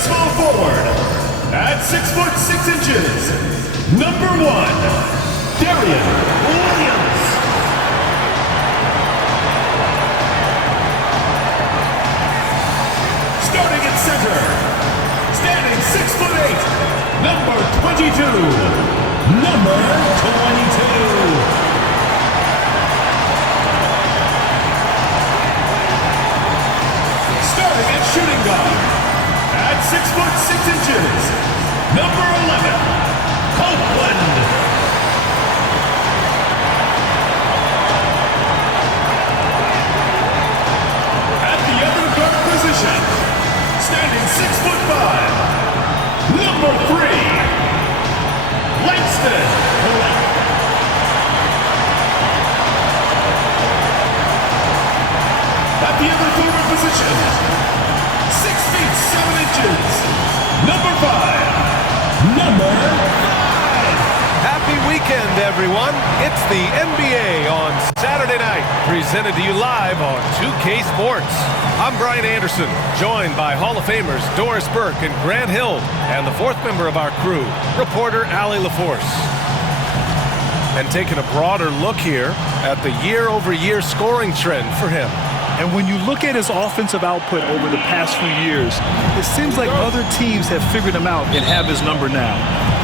small forward, at 6 foot 6 inches, number 1, Darian Williams. Starting at center, standing 6 foot 8, number 22, number 22. Starting at shooting guard, at 6 foot 6 inches, number 11, Copeland. At the other guard position, standing 6 foot 5, number 3, Langston Blake. At the other forward position, 6 feet 7 inches, number 5, number 5. Happy weekend, everyone. It's the NBA on Saturday night, presented to you live on 2K Sports. I'm Brian Anderson, joined by Hall of Famers Doris Burke and Grant Hill, and the fourth member of our crew, reporter Allie LaForce. And taking a broader look here at the year-over-year scoring trend for him. And when you look at his offensive output over the past few years, it seems like other teams have figured him out and have his number now.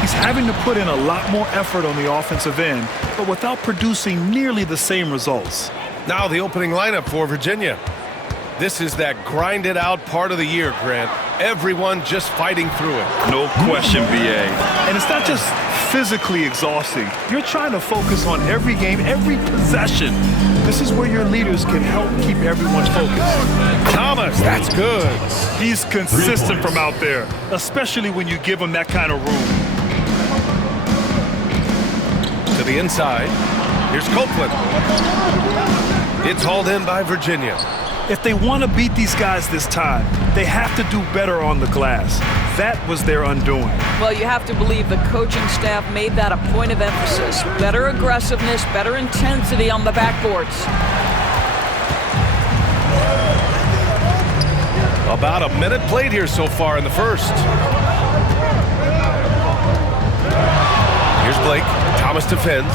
He's having to put in a lot more effort on the offensive end, but without producing nearly the same results. Now the opening lineup for Virginia. This is that grinded out part of the year, Grant. Everyone just fighting through it. No question, B.A. And it's not just physically exhausting. You're trying to focus on every game, every possession. This is where your leaders can help keep everyone focused. Thomas, that's good. He's consistent from out there, especially when you give him that kind of room. To the inside, here's Copeland. It's hauled in by Virginia. If they want to beat these guys this time, they have to do better on the glass. That was their undoing. Well, you have to believe the coaching staff made that a point of emphasis. Better aggressiveness, better intensity on the backboards. About a minute played here so far in the first. Here's Blake. Thomas defends.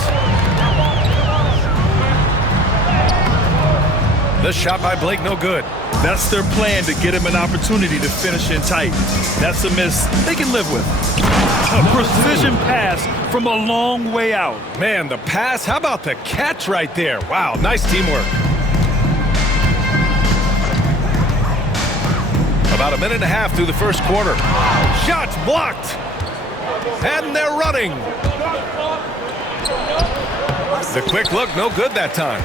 The shot by Blake, no good. That's their plan, to get him an opportunity to finish in tight. That's a miss they can live with. A precision pass from a long way out. Man, the pass, how about the catch right there? Wow, nice teamwork. About a minute and a half through the first quarter. Shots blocked. And they're running. The quick look, no good that time.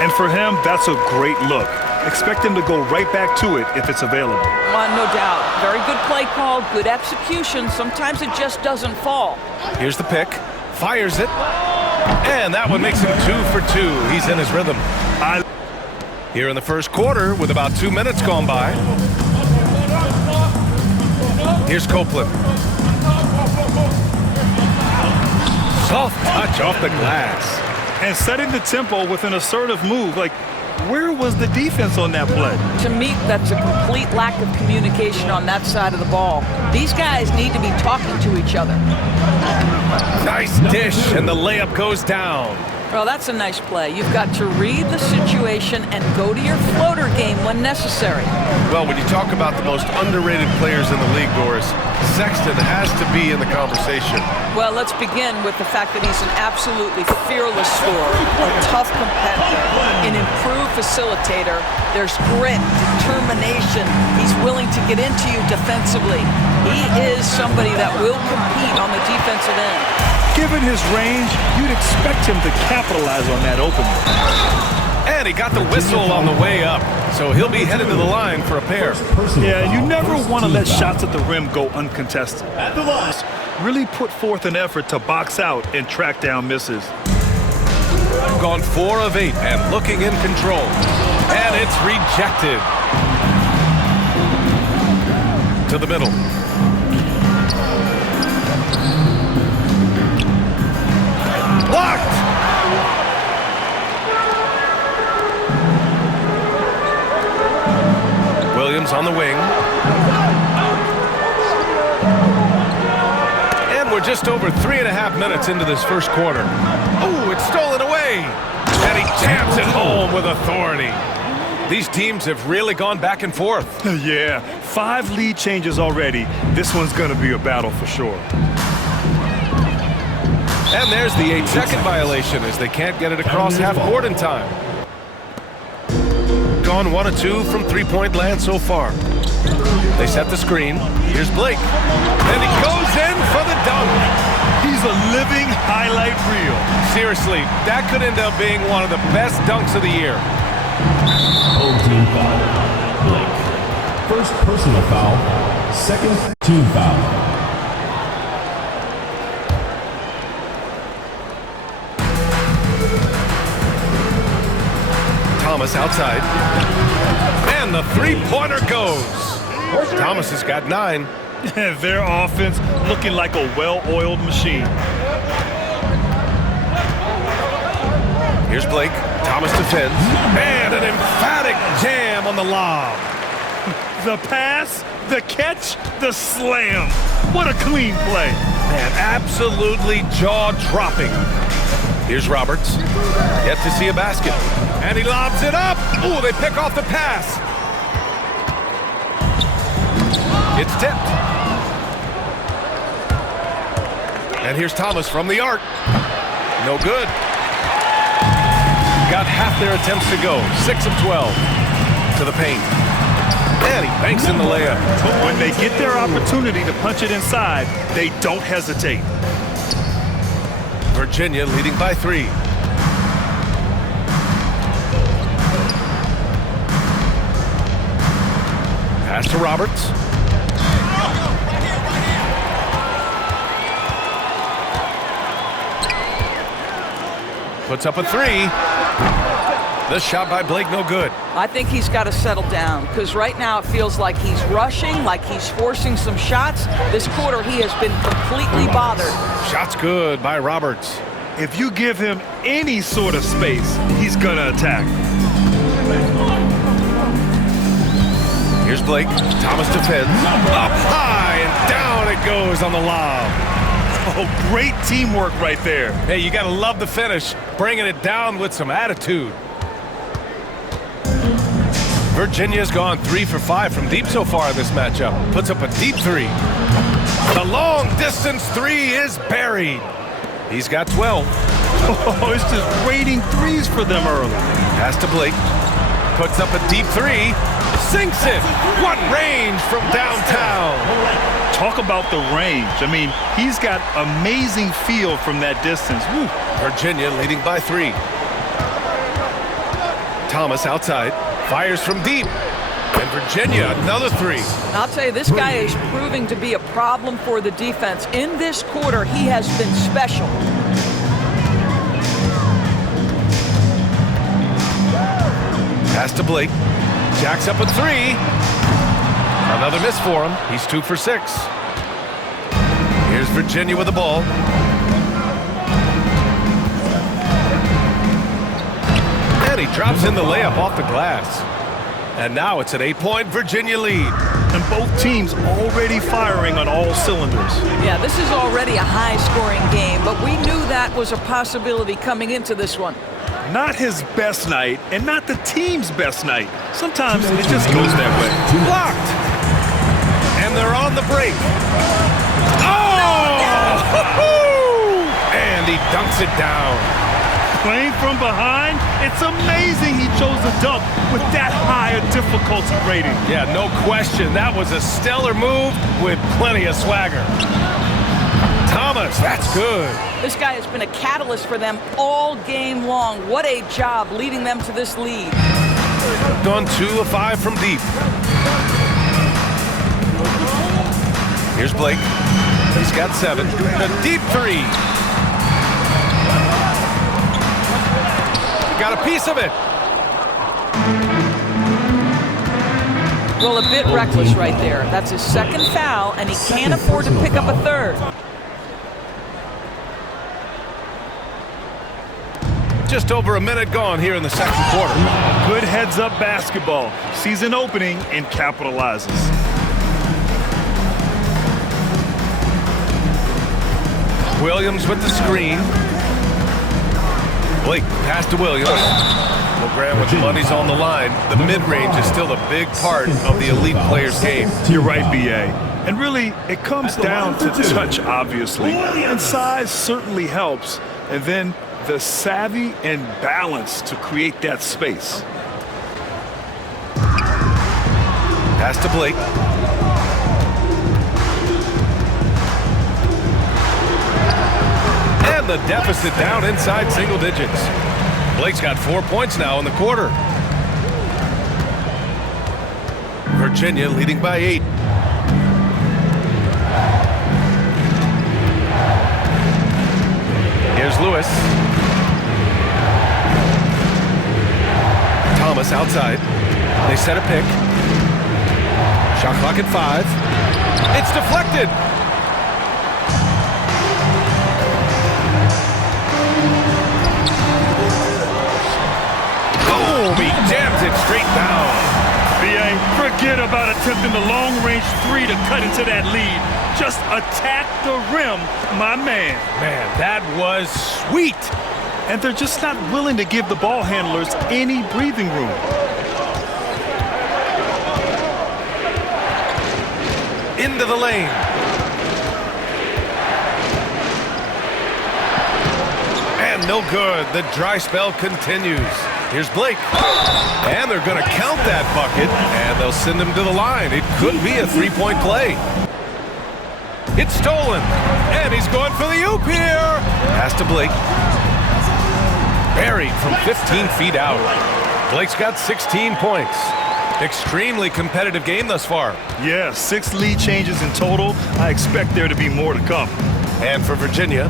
And for him, that's a great look. Expect him to go right back to it if it's available. No doubt. Very good play call, good execution. Sometimes it just doesn't fall. Here's the pick. Fires it. And that one makes him 2 for 2. He's in his rhythm. Here in the first quarter with about 2 minutes gone by. Here's Copeland. Soft touch off the glass. And setting the tempo with an assertive move. Like, where was the defense on that play? To me, that's a complete lack of communication on that side of the ball. These guys need to be talking to each other. Nice dish, and the layup goes down. Well, that's a nice play. You've got to read the situation and go to your floater game when necessary. Well, when you talk about the most underrated players in the league, Doris, Sexton has to be in the conversation. Well, let's begin with the fact that he's an absolutely fearless scorer, a tough competitor, an improved facilitator. There's grit, determination. He's willing to get into you defensively. He is somebody that will compete on the defensive end. Given his range, you'd expect him to capitalize on that opening. And he got the whistle on the way up, so he'll be headed to the line for a pair. Yeah, you never want to let shots at the rim go uncontested. At the line. Really put forth an effort to box out and track down misses. Gone 4 of 8 and looking in control. And it's rejected. To the middle. Blocked! Williams on the wing. Just over 3.5 minutes into this first quarter. Oh, it's stolen away. And he jams it home with authority. These teams have really gone back and forth. Yeah, 5 lead changes already. This one's going to be a battle for sure. And there's the 8-second violation as they can't get it across half court in time. Gone 1 of 2 from three-point land so far. They set the screen. Here's Blake. And he goes in for the dunk. He's a living highlight reel. Seriously, that could end up being one of the best dunks of the year. Old team foul. Blake. First personal foul. Second team foul. Thomas outside. And the three-pointer goes. Thomas has got 9. Their offense looking like a well-oiled machine. Here's Blake. Thomas defends. And an emphatic jam on the lob. The pass, the catch, the slam. What a clean play. Man, absolutely jaw-dropping. Here's Roberts. Yet to see a basket. And he lobs it up. Ooh, they pick off the pass. It's tipped. And here's Thomas from the arc. No good. Got half their attempts to go. 6 of 12 to the paint. And he banks in the layup. But when they get their opportunity to punch it inside, they don't hesitate. Virginia leading by 3. Pass to Roberts. Puts up a 3. The shot by Blake, no good. I think he's got to settle down because right now it feels like he's rushing, like he's forcing some shots. This quarter he has been completely bothered. Shot's good by Roberts. If you give him any sort of space, he's gonna attack. Here's Blake. Thomas defends. Up high and down it goes on the lob. Oh, great teamwork right there. Hey, you gotta love the finish. Bringing it down with some attitude. Virginia's gone 3 for 5 from deep so far in this matchup. Puts up a deep 3. The long distance 3 is buried. He's got 12. Oh, it's just raining threes for them early. Pass to Blake. Puts up a deep 3. Sinks it. What range from downtown. Talk about the range. I mean, he's got amazing feel from that distance. Woo. Virginia leading by 3. Thomas outside. Fires from deep. And Virginia, another 3. I'll tell you, this guy is proving to be a problem for the defense. In this quarter, he has been special. Pass to Blake. Jacks up a 3. Another miss for him. He's 2 for 6. Here's Virginia with the ball. And he drops in the layup off the glass. And now it's an 8-point Virginia lead. And both teams already firing on all cylinders. Yeah, this is already a high-scoring game, but we knew that was a possibility coming into this one. Not his best night, and not the team's best night. Sometimes it just goes that way. Blocked. And they're on the break. Oh! And he dunks it down. Playing from behind, it's amazing he chose a dunk with that high a difficulty rating. Yeah, no question. That was a stellar move with plenty of swagger. Thomas, that's good. This guy has been a catalyst for them all game long. What a job leading them to this lead. Gone 2 of 5 from deep. Here's Blake. He's got 7. A deep 3. Got a piece of it. Well, a bit reckless right there. That's his second foul, and he can't afford to pick up a third. Just over a minute gone here in the second quarter. Good heads-up basketball. Sees an opening and capitalizes. Williams with the screen. Blake pass to Williams. Well, Grant, with the money's on the line, the mid-range is still a big part of the elite player's game. You're right, B.A. And really, it comes down to touch, obviously. And size certainly helps. And then the savvy and balance to create that space. Pass to Blake. And the deficit down inside single digits. Blake's got 4 points now in the quarter. Virginia leading by 8. Here's Lewis. Thomas outside. They set a pick. Shot clock at 5. It's deflected. Boom! He jams it straight down. B.A., forget about attempting the long-range 3 to cut into that lead. Just attack the rim, my man. Man, that was sweet. And they're just not willing to give the ball handlers any breathing room. Into the lane. And no good. The dry spell continues. Here's Blake. And they're going to count that bucket, and they'll send him to the line. It could be a three-point play. It's stolen. And he's going for the oop here. Pass to Blake. Buried from 15 feet out. Blake's got 16 points. Extremely competitive game thus far. Yeah, 6 lead changes in total. I expect there to be more to come. And for Virginia.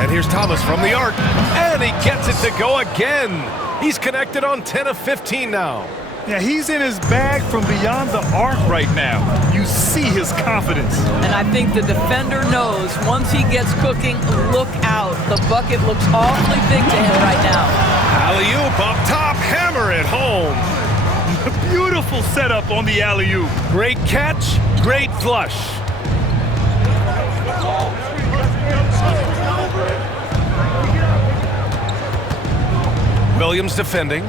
And here's Thomas from the arc. And he gets it to go again. He's connected on 10 of 15 now. Yeah, he's in his bag from beyond the arc right now. You see his confidence. And I think the defender knows once he gets cooking, look out. The bucket looks awfully big to him right now. Alley-oop up top, hammer it home. Beautiful setup on the alley-oop. Great catch, great flush. Williams defending.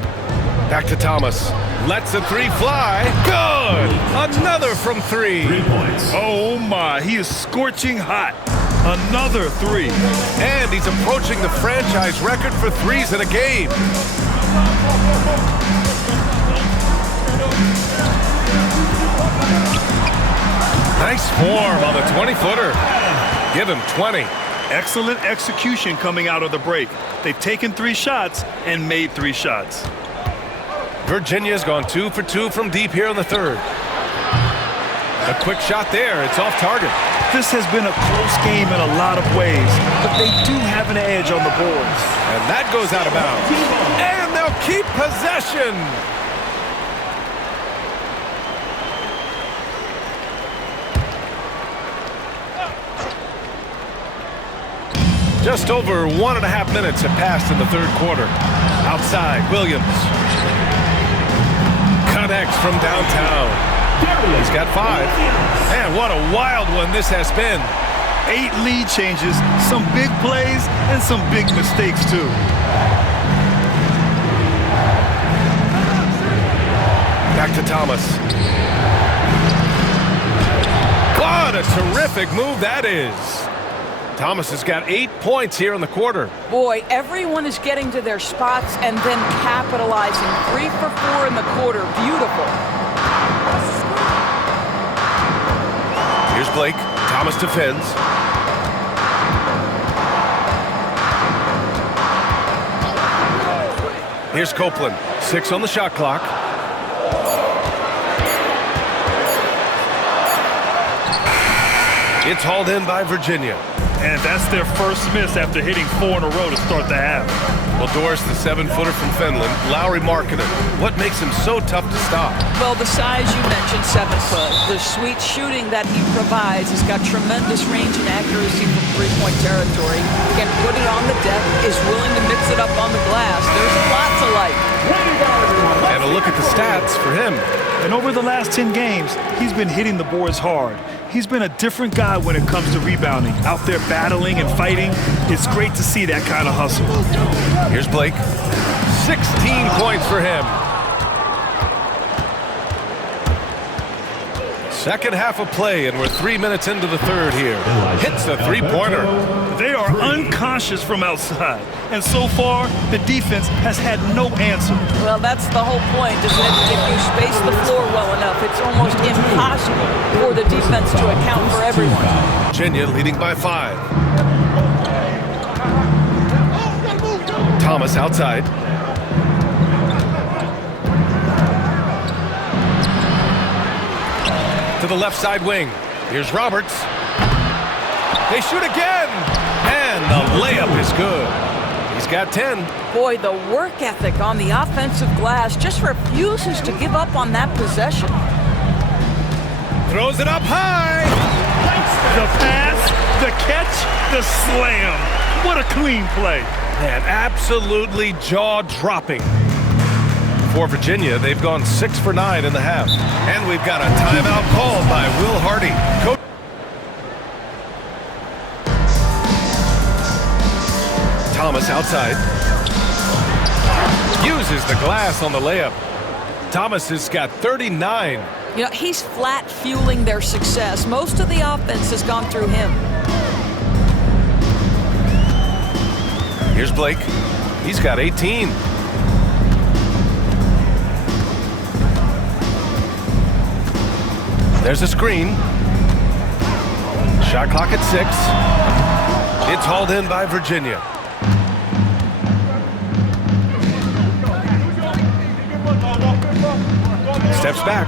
Back to Thomas. Lets the 3 fly. Good! Another from 3. 3 points. Oh my, he is scorching hot. Another 3. And he's approaching the franchise record for 3s in a game. Nice form on the 20-footer. Give him 20. Excellent execution coming out of the break. They've taken 3 shots and made 3 shots. Virginia's gone 2 for 2 from deep here in the third. A quick shot there. It's off target. This has been a close game in a lot of ways, but they do have an edge on the boards. And that goes out of bounds. And they'll keep possession. Just over 1.5 minutes have passed in the third quarter. Outside, Williams. Connects from downtown. He's got 5. Man, what a wild one this has been. 8 lead changes, some big plays, and some big mistakes, too. Back to Thomas. What a terrific move that is. Thomas has got 8 points here in the quarter. Boy, everyone is getting to their spots and then capitalizing. 3 for 4 in the quarter. Beautiful. Here's Blake. Thomas defends. Here's Copeland. 6 on the shot clock. It's hauled in by Virginia. And that's their first miss after hitting 4 in a row to start the half. Well, Doris, the 7-footer from Finland, Lauri Markkanen. What makes him so tough to stop? Well, the size you mentioned, 7 foot. The sweet shooting that he provides has got tremendous range and accuracy from three-point territory. Can put it on the deck, is willing to mix it up on the glass. There's a lot to like. And And a look at the stats for him. And over the last 10 games, he's been hitting the boards hard. He's been a different guy when it comes to rebounding. Out there battling and fighting. It's great to see that kind of hustle. Here's Blake. 16 points for him. Second half of play, and we're 3 minutes into the third here. Hits the three-pointer. They are unconscious from outside. And so far, the defense has had no answer. Well, that's the whole point, isn't it? If you space the floor well enough, it's almost impossible for the defense to account for everyone. Virginia leading by 5. Thomas outside. To the left side wing. Here's Roberts. They shoot again. And the layup is good. He's got 10. Boy, the work ethic on the offensive glass just refuses to give up on that possession. Throws it up high. The pass, the catch, the slam. What a clean play. Man, absolutely jaw-dropping. For Virginia, they've gone 6 for 9 in the half. And we've got a timeout called by Will Hardy. Thomas outside. Uses the glass on the layup. Thomas has got 39. You know, he's flat fueling their success. Most of the offense has gone through him. Here's Blake. He's got 18. There's a screen. Shot clock at 6. It's hauled in by Virginia. Steps back.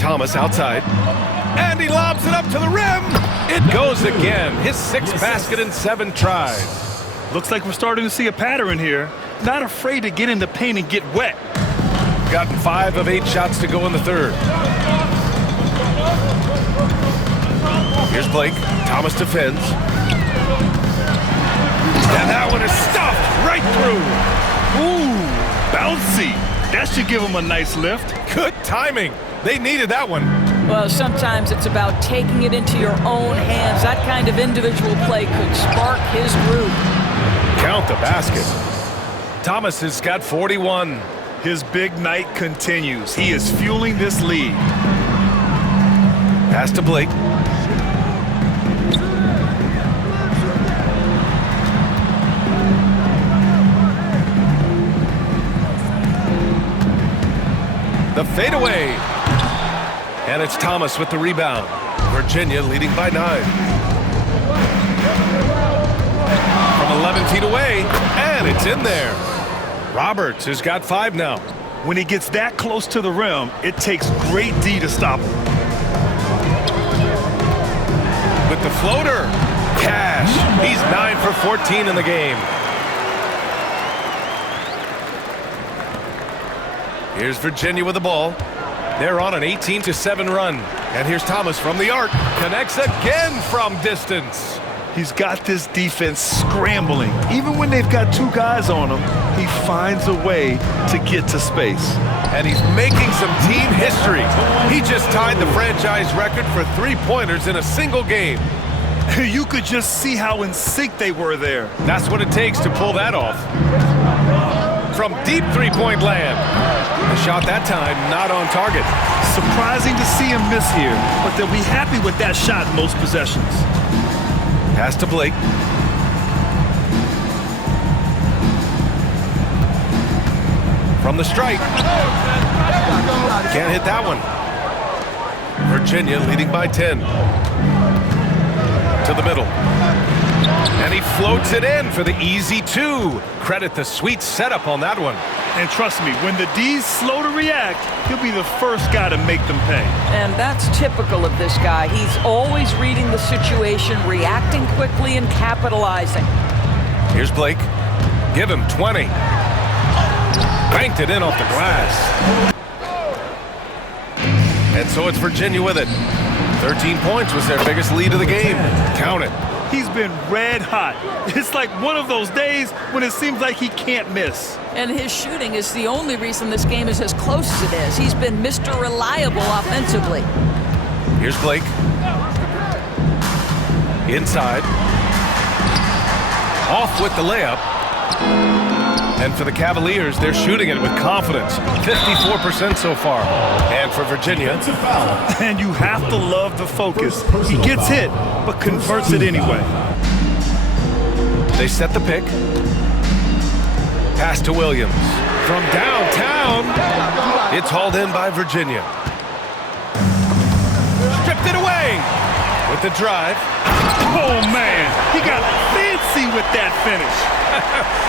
Thomas outside. And he lobs it up to the rim. It goes again. His 6th basket in 7 tries. Looks like we're starting to see a pattern here. Not afraid to get in the paint and get wet. Gotten 5 of 8 shots to go in the third. Here's Blake. Thomas defends. And that one is stuffed right through. Ooh, bouncy. That should give him a nice lift. Good timing. They needed that one. Well, sometimes it's about taking it into your own hands. That kind of individual play could spark his groove. Count the basket. Thomas has got 41. His big night continues. He is fueling this lead. Pass to Blake. The fadeaway. And it's Thomas with the rebound. Virginia leading by 9. From 11 feet away, and it's in there. Roberts has got 5 now. When he gets that close to the rim, it takes great D to stop him. With the floater, Cash. He's 9 for 14 in the game. Here's Virginia with the ball. They're on an 18-7 run. And here's Thomas from the arc. Connects again from distance. He's got this defense scrambling. Even when they've got 2 guys on him, he finds a way to get to space. And he's making some team history. He just tied the franchise record for 3-pointers in a single game. You could just see how in sync they were there. That's what it takes to pull that off. From deep 3-point land. The shot that time not on target. Surprising to see him miss here, but they'll be happy with that shot most possessions. Pass to Blake. From the stripe. Can't hit that one. Virginia leading by 10. To the middle. And he floats it in for the easy 2. Credit the sweet setup on that one. And trust me, when the D's slow to react, he'll be the first guy to make them pay. And that's typical of this guy. He's always reading the situation, reacting quickly, and capitalizing. Here's Blake. Give him 20. Banked it in off the glass. And so it's Virginia with it. 13 points was their biggest lead of the game. Count it. He's been red hot. It's like one of those days when it seems like he can't miss. And his shooting is the only reason this game is as close as it is. He's been Mr. Reliable offensively. Here's Blake. Inside. Off with the layup. And for the Cavaliers, they're shooting it with confidence. 54% so far. And for Virginia. And you have to love the focus. He gets hit, but converts it anyway. They set the pick. Pass to Williams. From downtown. It's hauled in by Virginia. Stripped it away with the drive. Oh, man. He got fancy with that finish.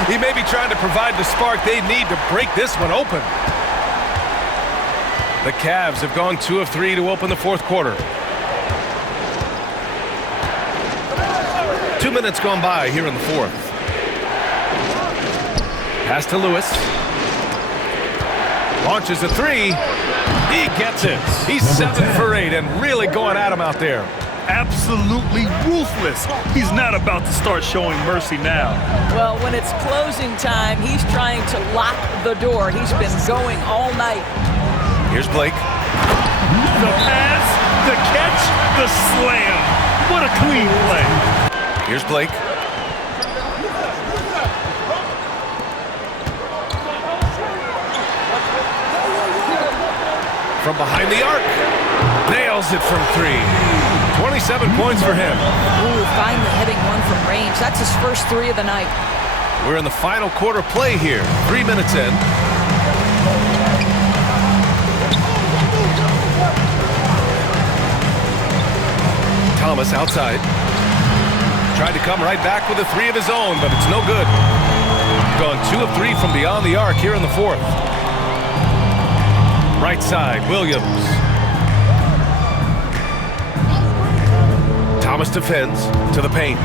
He may be trying to provide the spark they need to break this one open. The Cavs have gone 2 of 3 to open the fourth quarter. 2 minutes gone by here in the fourth. Pass to Lewis. Launches a three. He gets it. He's 7 for 8 and really going at him out there. Absolutely ruthless. He's not about to start showing mercy now. Well, when it's closing time, he's trying to lock the door. He's been going all night. Here's Blake. The pass, the catch, the slam. What a clean play. Here's Blake. From behind the arc. Nails it from 3. 27 points for him. Ooh, finally hitting one from range. That's his first 3 of the night. We're in the final quarter play here. 3 minutes in. Thomas outside. Tried to come right back with a 3 of his own, but it's no good. Gone 2 of 3 from beyond the arc here in the fourth. Right side, Williams. Thomas defends to the paint.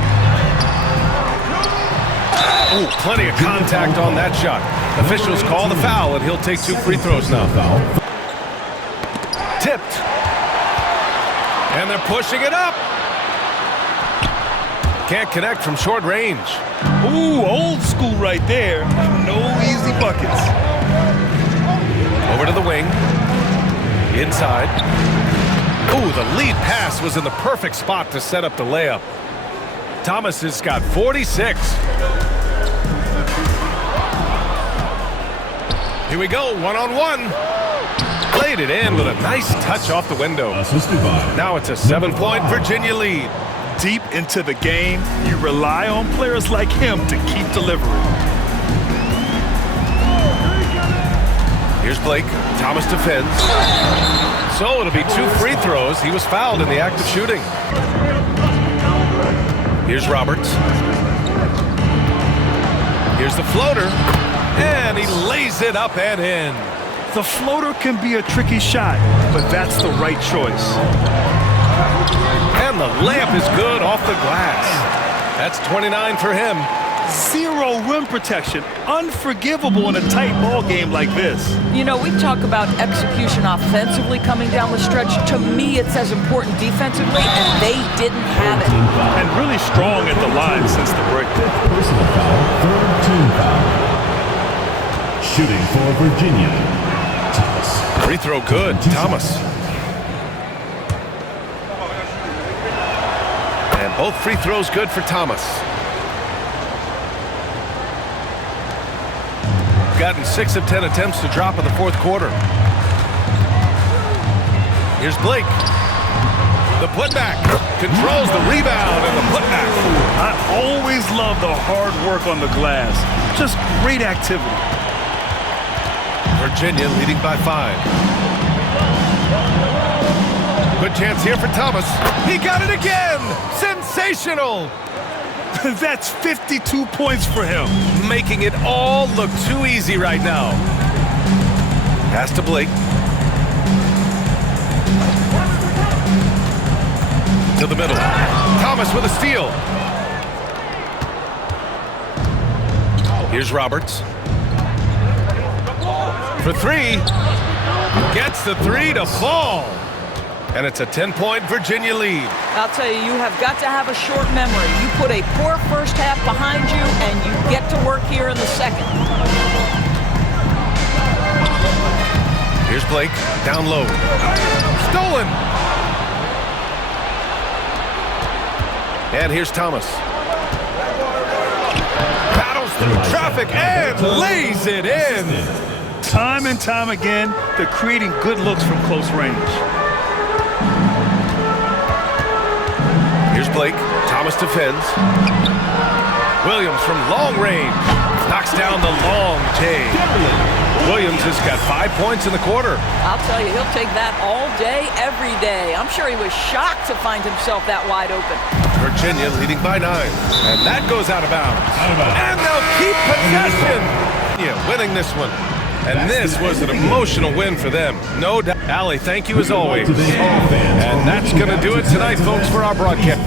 Oh, plenty of contact on that shot. Officials call the foul, and he'll take 2 free throws now. Tipped. And they're pushing it up. Can't connect from short range. Ooh, old school right there. No easy buckets. Over to the wing. Inside. Ooh, the lead pass was in the perfect spot to set up the layup. Thomas has got 46. Here we go, one-on-one. Played it in with a nice touch off the window. Now it's a 7-point Virginia lead. Deep into the game, you rely on players like him to keep delivering. Here's Blake. Thomas defends. So it'll be 2 free throws. He was fouled in the act of shooting. Here's Roberts. Here's the floater. And he lays it up and in. The floater can be a tricky shot, but that's the right choice. And the layup is good off the glass. That's 29 for him. 0 rim protection. Unforgivable in a tight ball game like this. You know, we talk about execution offensively coming down the stretch. To me, it's as important defensively, and they didn't have it. And really strong at the line since the break. Personal foul, 3rd team foul. Shooting for Virginia, Thomas. Free throw good, Thomas. And both free throws good for Thomas. Gotten 6 of 10 attempts to drop in the fourth quarter. Here's Blake. The putback. Controls the rebound and the putback. I always love the hard work on the glass. Just great activity. Virginia leading by 5. Good chance here for Thomas. He got it again. Sensational. That's 52 points for him. Making it all look too easy right now. Pass to Blake. To the middle. Thomas with a steal. Here's Roberts. For 3. Gets the 3 to fall. And it's a 10-point Virginia lead. I'll tell you, you have got to have a short memory. You put a poor first half behind you, and you get to work here in the second. Here's Blake, down low. Stolen! And here's Thomas. Battles through traffic and lays it in. Time and time again, they're creating good looks from close range. Here's Blake. Thomas defends. Williams from long range knocks down the long J. Williams has got 5 points in the quarter. I'll tell you, he'll take that all day, every day. I'm sure he was shocked to find himself that wide open. Virginia leading by 9. And that goes out of bounds. And they'll keep possession. Yeah, winning this one. And this was an emotional win for them. No doubt. Allie, thank you as always. And that's going to do it tonight, folks, for our broadcast.